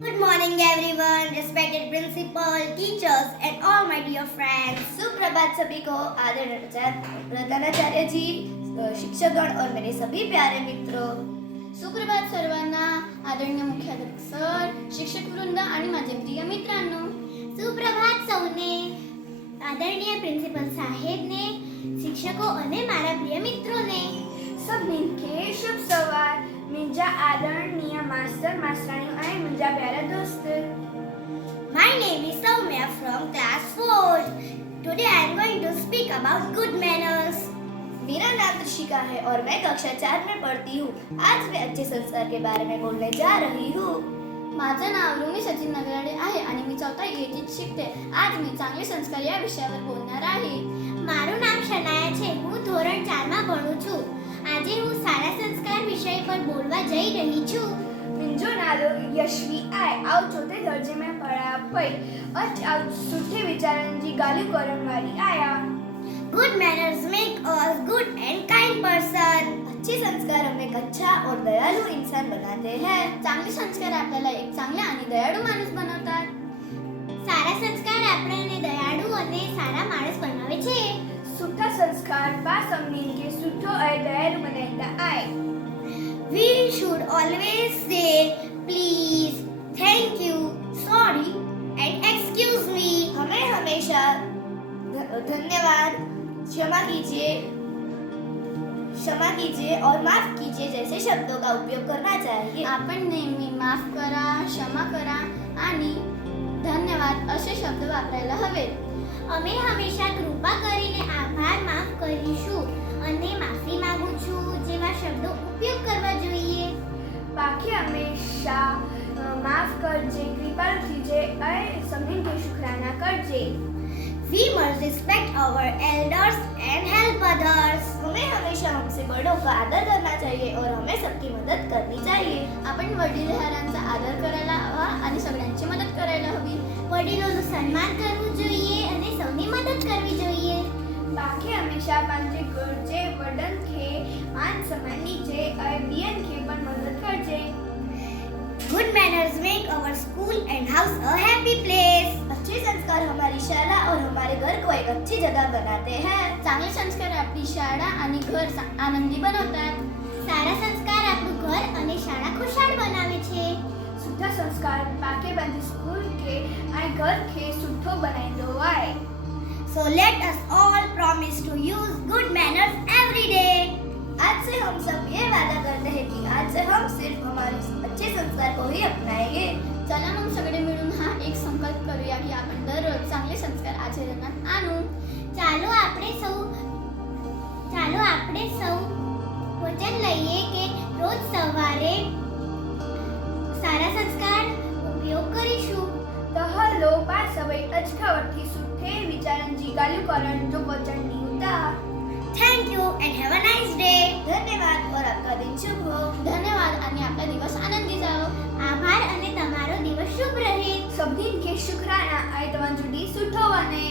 Good morning, everyone, respected principal, teachers, and all my dear friends. सुप्रभात सभी को आदरणीय प्रधानाचार्य जी, शिक्षकगण और मेरे सभी प्यारे मित्रों. सुप्रभात सर्वांना. आदरणीय मुख्याध्यापक सर, शिक्षक वृंद आणि माझे प्रिय मित्रांनो. સુપ્રભાત સૌને. આદરણીય પ્રિન્સિપલ સાહેબને, શિક્ષકો અને મારા પ્રિય મિત્રોને. सबके शुभ सवार. मुझा आदरणीय मास्टर मास्टराणियों અને मुझा प्यारा दोस्त. My name is Soumya from class 4. Today I am going to speak about good manners. मेरा नाम त्रिशिका है और मैं कक्षा 4 में पढ़ती हूँ. आज मैं अच्छे संस्कार के बारे में बोलने जा रही हूँ. माझं नाव रुमी सचिन नगराडे आहे आणि मी 4th इयत्तेत शिकते. आज मी चांगले संस्कार या विषयावर बोलणार आहे. મારું નામ શનાયા છે. હું ધોરણ 4 માં ભણું છું. આજે હું સારા સંસ્કાર વિષય પર બોલવા જઈ રહી છું. मुंहिंजो नालो यशवी आहे. आउं 4थे दर्जे में पढ़ा पई. अॼु आउं सुठे वीचारनि जी ॻाल्हियूं करण वारी आहियां. Good manners make us good and kind person. अच्छे संस्कार हमें एक अच्छा और दयालु इंसान बनाते हैं. चांगले संस्कार आपल्याला एक चांगला आणि दयाळू माणूस बनवतात. સારા સંસ્કાર આપણને દયાળુ અને સારા માણસ બનાવે છે. सुठा संस्कार पास सभिनीनि खे सुठो ऐं दयालु बनाईंदा आहिनि. We should always say please, thank you, sorry and excuse me. हमें हमेशा धन्यवाद, क्षमा कीजिए और माफ कीजिए जैसे शब्दों का उपयोग करना चाहिए. आपण नेहमी माफ करा, क्षमा करा आणि धन्यवाद असे शब्द वापरायला हवेत. અમે હંમેશા કૃપા કરીને આભાર માફ કરીશું અને માફી માંગુ છું જેવા શબ્દો ઉપયોગ કરવા જોઈએ. बाकी हमेशा माफ करजे, कृपालु थीजे और सभिनीनि खे शुक्राना करजे. We must respect our elders and help others. हमें हमेशा हमसे बड़ों का आदर करना चाहिए और हमें सबकी मदद करनी चाहिए. आपण वडीलधाऱ्यांचा आदर करायला हवा आणि सगळ्यांची मदत करायला हवी. વડીલોનું સન્માન કરવું જોઈએ અને સૌની મદદ કરવી જોઈએ. बाकी हमेशा पंहिंजे घरजे वॾनि खे मान सम्मान ॾिजे ऐं ॿियनि खे पण मदद करजे. Good manners make our school and house a happy place. अच्छे संस्कार हमारी शाला और हमारे घर को एक अच्छी जगह बनाते हैं. चांगले संस्कार आपली शाळा आणि घर आनंदी बनवतात. સારા સંસ્કાર આપણું ઘર અને શાળા ખુશાલ બનાવે છે. सुठा संस्कार पाके बंदी स्कूल के ऐं घर खे सुठो बनाईंदो आहे. So let us all promise to use good manners every day. आज से हम सब ये वादा करते हैं कि आज से हम सिर्फ हमारे अच्छे संस्कार को ही अपनाएंगे. चला मग सगळे मिळून हा एक संकल्प करूया की आपण दररोज चांगले संस्कार आचरणात आणू. ચાલો આપણે સૌ વચન લઈએ કે રોજ સવારે સારા સંસ્કાર ઉપયોગ કરીશું. તો હલો પાસ હવે અચખાવટથી સુઠે વિચારણજી ગાલ્યું કરણ જો વચન નિયુતા. Thank you and have a nice day. ધન્યવાદ और आपका दिन शुभ हो. धन्यवाद आणि आपला दिवस आनंदी जाओ. આભાર અને તમારો દિવસ શુભ રહે. સભી खे शुक्राना ऐं तव्हांजो ॾींहुं सुठो वञे.